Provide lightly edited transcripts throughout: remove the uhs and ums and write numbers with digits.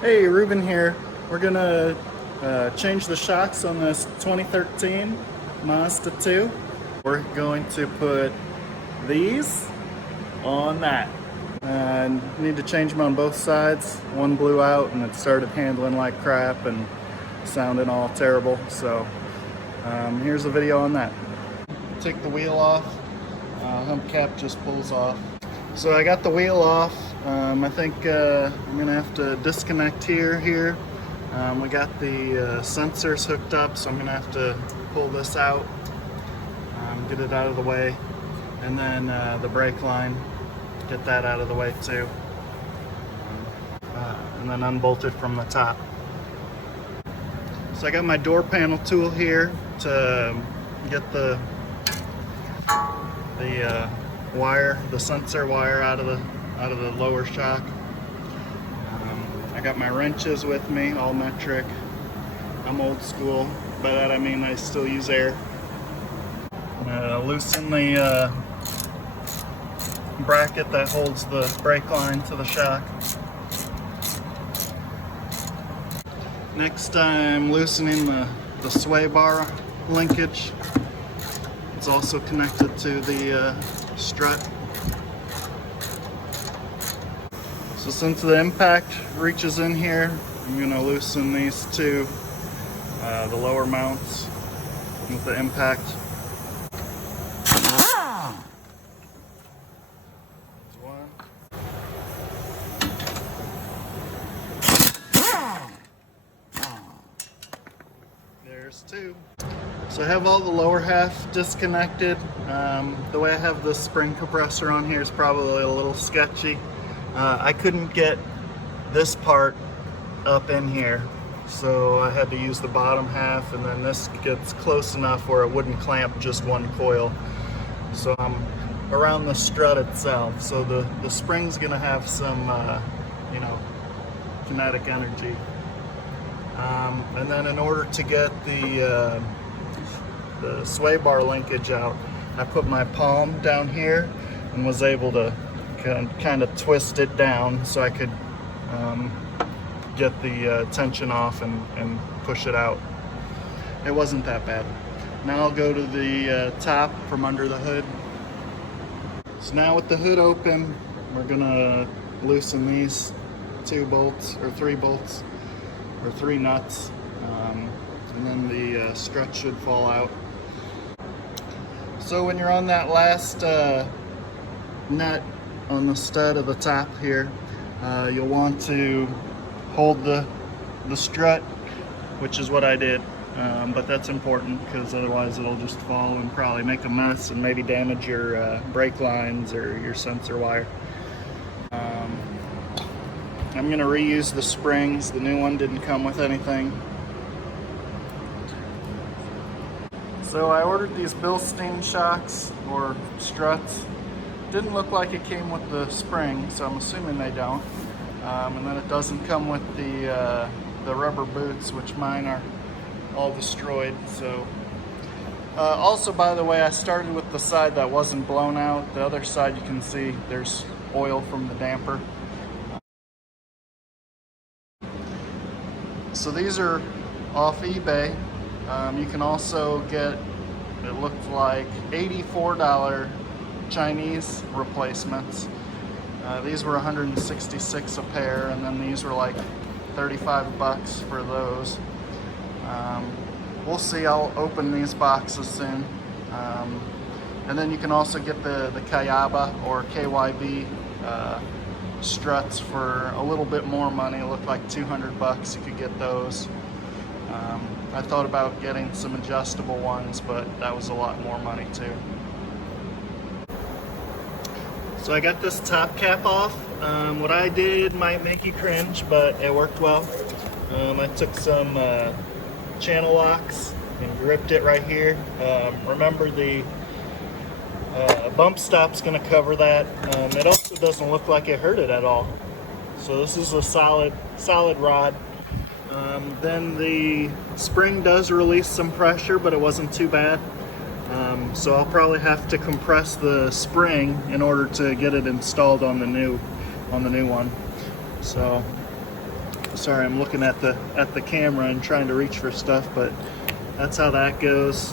Hey, Ruben here. We're gonna change the shocks on this 2013 Mazda 2. We're going to put these on that. And need to change them on both sides. One blew out and it started handling like crap and sounding all terrible. So here's a video on that. Take the wheel off. Hump cap just pulls off. So I got the wheel off. I think I'm gonna have to disconnect here. We got the sensors hooked up, so I'm gonna have to pull this out, get it out of the way, and then the brake line, get that out of the way too, and then unbolt it from the top. So I got my door panel tool here to get the wire, the sensor wire out of the lower shock. I got my wrenches with me, all metric. I'm old school. By that I mean I still use air. Loosen the bracket that holds the brake line to the shock. Next I'm loosening the sway bar linkage. It's also connected to the strut. So since the impact reaches in here, I'm going to loosen these two, the lower mounts with the impact. One. There's two. So I have all the lower half disconnected. The way I have the spring compressor on here is probably a little sketchy. I couldn't get this part up in here, so I had to use the bottom half, and then this gets close enough where it wouldn't clamp just one coil. So I'm around the strut itself, so the spring's gonna have some kinetic energy. And then in order to get the sway bar linkage out, I put my palm down here and was able to kind of twist it down so I could get the tension off and push it out. It wasn't that bad. Now I'll go to the top from under the hood. So now with the hood open, we're gonna loosen these two bolts, or three bolts, or three nuts, and then the strut should fall out. So when you're on that last nut on the stud of the top here, you'll want to hold the strut, which is what I did, but that's important because otherwise it'll just fall and probably make a mess and maybe damage your brake lines or your sensor wire. I'm going to reuse the springs. The new one didn't come with anything. So I ordered these Bilstein shocks, or struts. Didn't look like it came with the spring, so I'm assuming they don't. And then it doesn't come with the rubber boots, which mine are all destroyed. So also, by the way, I started with the side that wasn't blown out. The other side, you can see there's oil from the damper. So these are off eBay. You can also get, it looked like $84 Chinese replacements. These were 166 a pair, and then these were like 35 bucks for those. We'll see. I'll open these boxes soon. And then you can also get the Kayaba or KYB struts for a little bit more money. It looked like 200 bucks. You could get those. I thought about getting some adjustable ones, but that was a lot more money too. So I got this top cap off. What I did might make you cringe, but it worked well. I took some channel locks and gripped it right here. Remember, the bump stop's going to cover that. It also doesn't look like it hurt it at all. So this is a solid rod. Then the spring does release some pressure, but it wasn't too bad. So I'll probably have to compress the spring in order to get it installed on the new one. So Sorry, I'm looking at the camera and trying to reach for stuff, but that's how that goes.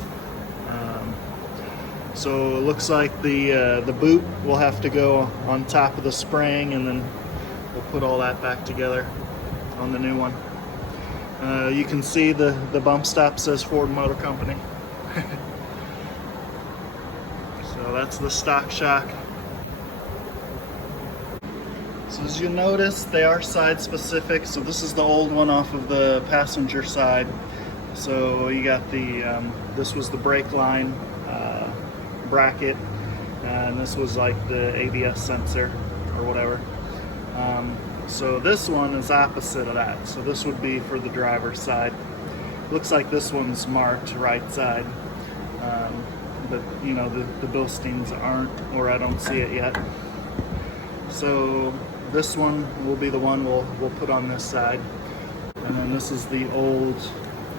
So it looks like the boot will have to go on top of the spring, and then we'll put all that back together on the new one. You can see the bump stop says Ford Motor Company. So that's the stock shock. So as you notice, they are side specific. So this is the old one off of the passenger side. So you got the, this was the brake line bracket, and this was like the ABS sensor or whatever. So this one is opposite of that. So this would be for the driver's side. Looks like this one's marked right side. But you know, the Bilsteins aren't, or I don't see it yet. So this one will be the one we'll put on this side. And then this is the old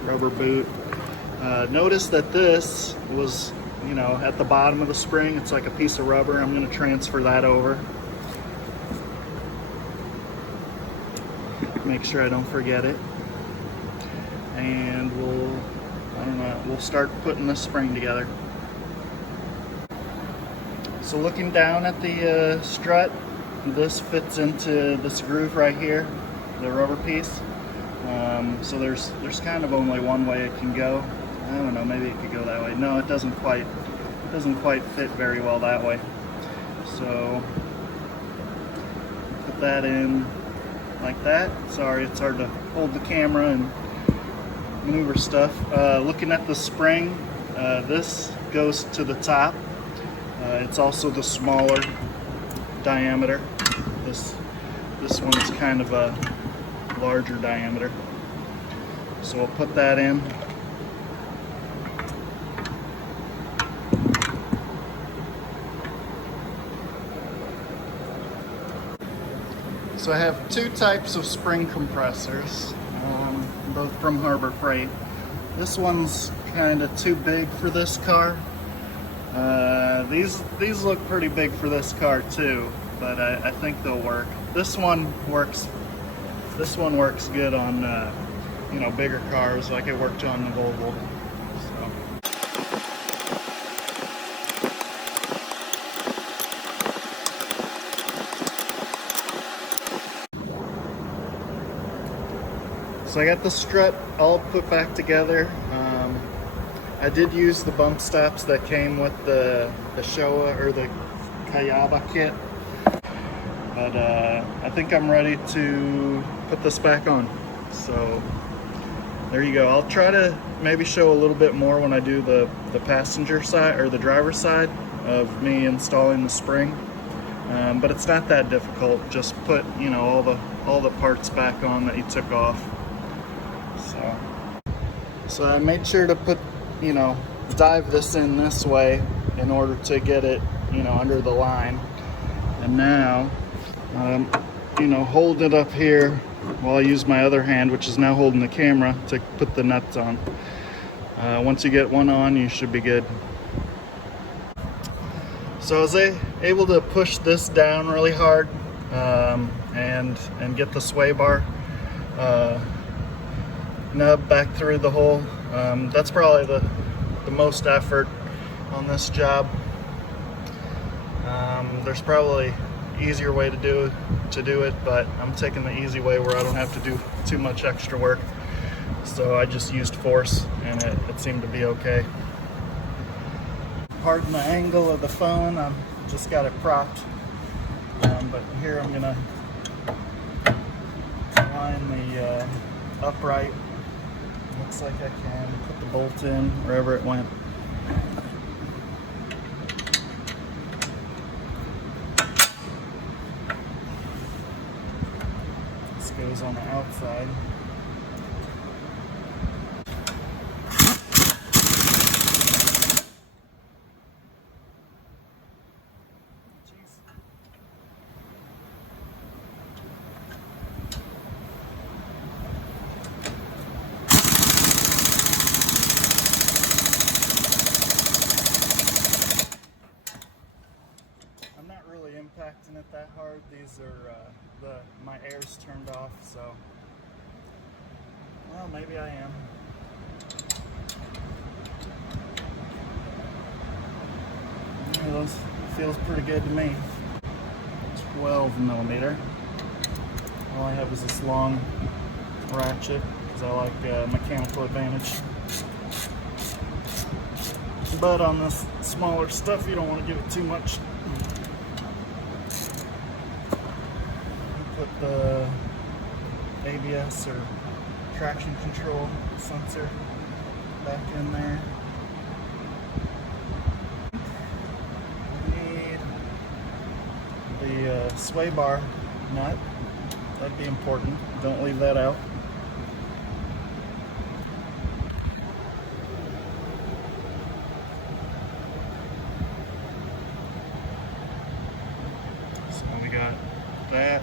rubber boot. Notice that this was, you know, at the bottom of the spring, it's like a piece of rubber. I'm going to transfer that over. Make sure I don't forget it. And we'll start putting this spring together. So looking down at the strut, this fits into this groove right here, the rubber piece. So there's kind of only one way it can go. I don't know, maybe it could go that way. No, it doesn't quite fit very well that way. So put that in like that. Sorry, it's hard to hold the camera and maneuver stuff. Looking at the spring, this goes to the top. It's also the smaller diameter. This one's kind of a larger diameter. So we'll put that in. So I have two types of spring compressors, both from Harbor Freight. This one's kind of too big for this car. These look pretty big for this car too, but I think they'll work. This one works good on you know, bigger cars, like it worked on the Volvo. So I got the strut all put back together. I did use the bump stops that came with the Showa or the Kayaba kit, but I think I'm ready to put this back on. So there you go. I'll try to maybe show a little bit more when I do the passenger side or the driver's side of me installing the spring. But it's not that difficult. Just put, you know, all the parts back on that you took off. So I made sure to put, you know, dive this in this way in order to get it, you know, under the line. And now, you know, hold it up here while I use my other hand, which is now holding the camera, to put the nuts on. Once you get one on, you should be good. So I was able to push this down really hard and get the sway bar nub back through the hole. That's probably the most effort on this job. There's probably easier way to do it, but I'm taking the easy way where I don't have to do too much extra work. So I just used force, and it seemed to be okay. Pardon the angle of the phone, I've just got it propped. But here I'm gonna line the upright. Looks like I can put the bolt in wherever it went. This goes on the outside. Impacting it that hard. These are my air's turned off, so Well, maybe I am. Yeah, those feels pretty good to me. 12 millimeter. All I have is this long ratchet because I like mechanical advantage. But on this smaller stuff, you don't want to give it too much. Put the ABS or traction control sensor back in there. We need the sway bar nut. That'd be important. Don't leave that out. So we got that,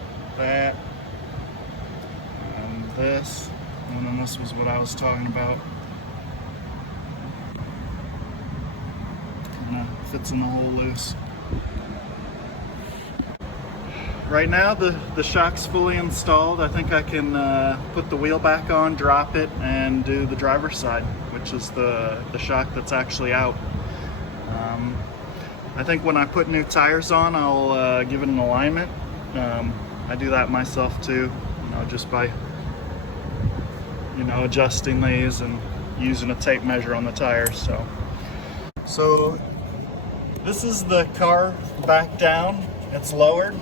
and this, and then this was what I was talking about. Kind of fits in the hole loose. Right now the shock's fully installed. I think I can put the wheel back on, drop it, and do the driver's side, which is the shock that's actually out. I think when I put new tires on, I'll give it an alignment. I do that myself too, just by adjusting these and using a tape measure on the tires. So this is the car back down. It's lowered,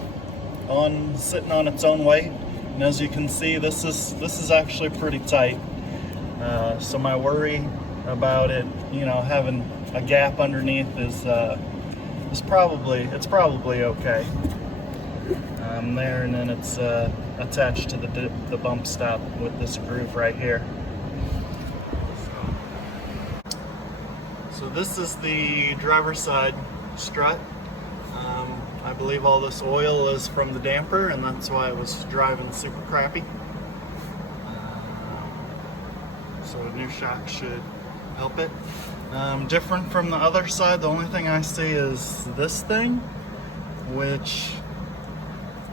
sitting on its own weight, and as you can see, this is actually pretty tight. So my worry about it, having a gap underneath is probably okay. There, and then it's attached to the bump stop with this groove right here. So this is the driver's side strut. I believe all this oil is from the damper, and that's why it was driving super crappy. So a new shock should help it. Different from the other side, the only thing I see is this thing, which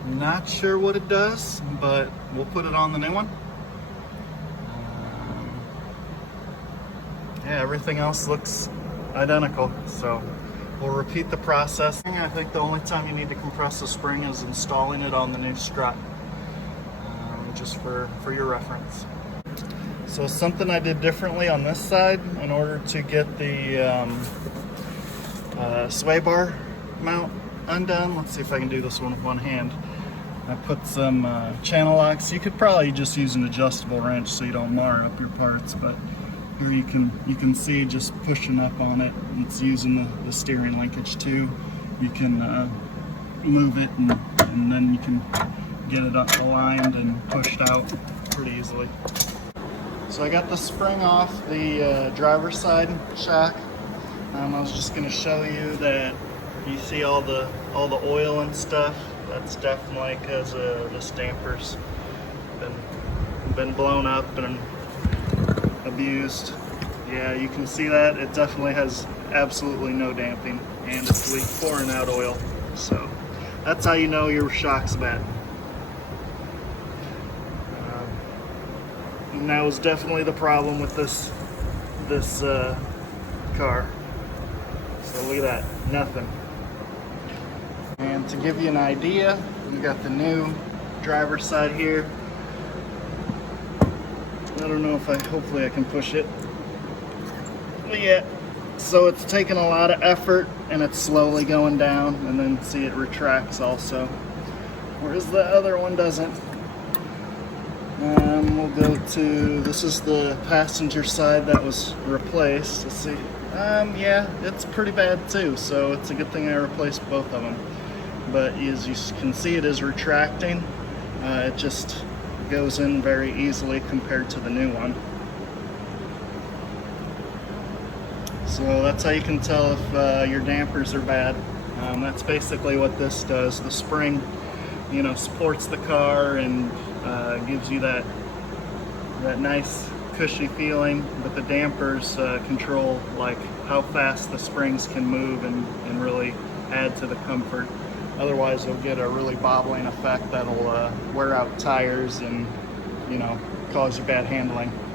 I'm not sure what it does, but we'll put it on the new one. Yeah, everything else looks identical, so we'll repeat the process. I think the only time you need to compress the spring is installing it on the new strut, just for your reference. So something I did differently on this side in order to get the sway bar mount undone. Let's see if I can do this one with one hand. I put some channel locks. You could probably just use an adjustable wrench so you don't mar up your parts, but here you can see just pushing up on it. It's using the steering linkage too. You can move it and then you can get it aligned and pushed out pretty easily. So I got the spring off the driver's side shock. I was just going to show you that you see all the oil and stuff. That's definitely because this damper's been blown up and abused. Yeah, you can see that. It definitely has absolutely no damping, and it's pouring out oil. So that's how you know your shock's bad. And that was definitely the problem with this car. So look at that, nothing. And to give you an idea, we got the new driver's side here. I don't know if hopefully I can push it. But yeah, so it's taking a lot of effort and it's slowly going down, and then see it retracts also. Whereas the other one doesn't. We'll go to, this is the passenger side that was replaced. Let's see. Yeah, it's pretty bad too, so it's a good thing I replaced both of them. But as you can see, it is retracting. It just goes in very easily compared to the new one. So that's how you can tell if your dampers are bad. That's basically what this does. The spring, supports the car and gives you that nice cushy feeling, but the dampers control like how fast the springs can move and really add to the comfort. Otherwise you'll get a really bobbling effect that'll wear out tires and cause you bad handling.